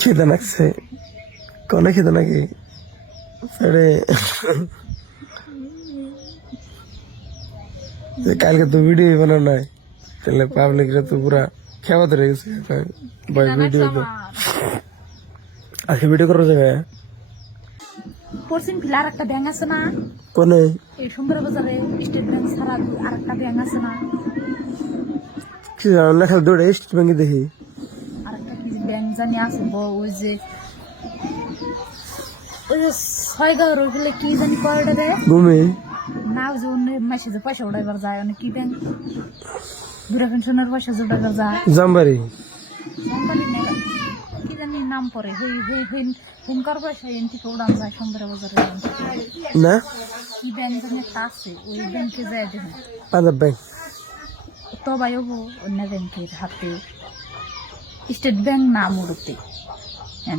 খিদে লাগছে কনে খিদে নাকি আরে কালকে তো ভিডিও বানানো নাই তাহলে পাবলিকরা তো পুরা খেয়া ধরে গেছে ভাই ভিডিও তো আজকে ভিডিও করা যাবে পশ্চিম ফিলার একটা ব্যাংক আছে না কোনে এই সুন্দর বাজারে স্টেট ব্যাংক ছাড়া আর একটা ব্যাংক আছে না কি জানো লেখা দৌড়ে স্টেট ব্যাংকে দেখি আর একটা কি ব্যাংক জানি আছে ওই যে 6 ওগুলো কি জানি করে দেবে ঘুমে না ওই যে অন্য মেসেজে পয়সা উঠাইবার যায় অনেক কি ব্যাংক বুড়া পেনশনের পয়সা উঠাইবার যায় জামবাড়ি কোম্পানি নেই কি জানি নাম পরে হিনকার পয়সা এন থেকে উড়ান যায় সুন্দর বাজারে না কি ব্যাংক জানি একটা আছে ওই ব্যাংকে যায় দেখুন পাঞ্জাব ব্যাংক তো ভাইও অন্য ব্যাংকের হাতে স্টেট ব্যাংক না মুড়তে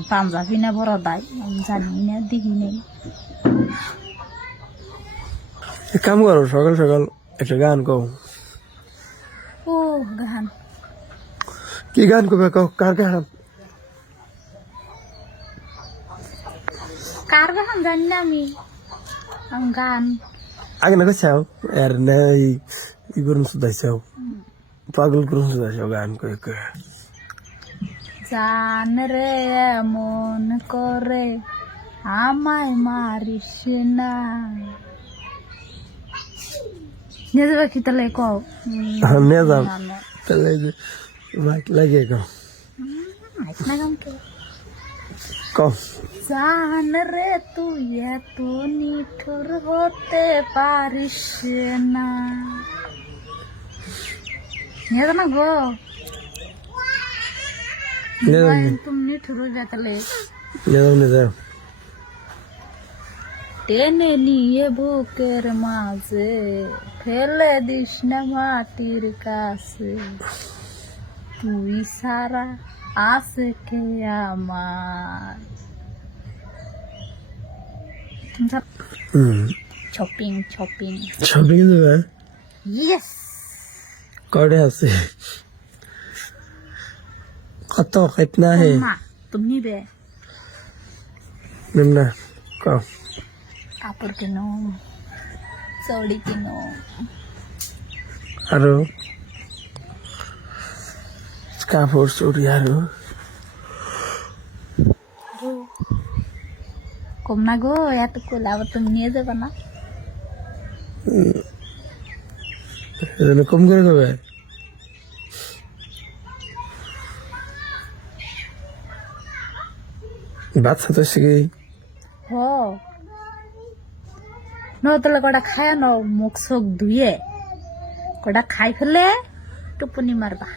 পাঞ্জাবি না বড় দায় আমি জানি না দেখি নেই এক কাম করো সকাল সকাল একটা গান কও ও গান কি গান কবে কও কার গান কার গান জানি না আমি গান আগে না চাও আর না ই করুন সুদাইছাও পাগল করুন সুদাইছাও গান কই কই জান রে মন করে আমায় মারিস না নিয়ে যাবে কি তাহলে কও নিয়ে যাও তাহলে মাইক লাগিয়ে কও না গান কে কও জান রে তুই এত নিঠুর হতে পারিস না নিয়ে না গো তুমি নিঠুর হয়ে তাহলে নিয়ে যাও টেনে নিয়ে বুকের মাঝে ফেলে দিস না মাটির কাছে তুই সারা আছে কে আমার শপিং শপিং শপিং যাবে ইয়েস কড়ে আছে কত কিতনা হে মা তুমি নিবে নিম্না কও কাপড় কিনো চৌড়ি কিনো আরো কাপড় চুড়ি আরো কম না গো এত কোলে আবার তুমি নিয়ে যাবে না এজন্য কম করে দেবে বাচ্চা তো শিখি হ নতলে কটা খায় নাও মুখ চোখ ধুয়ে কটা খাই ফেলে টুপনি মারবা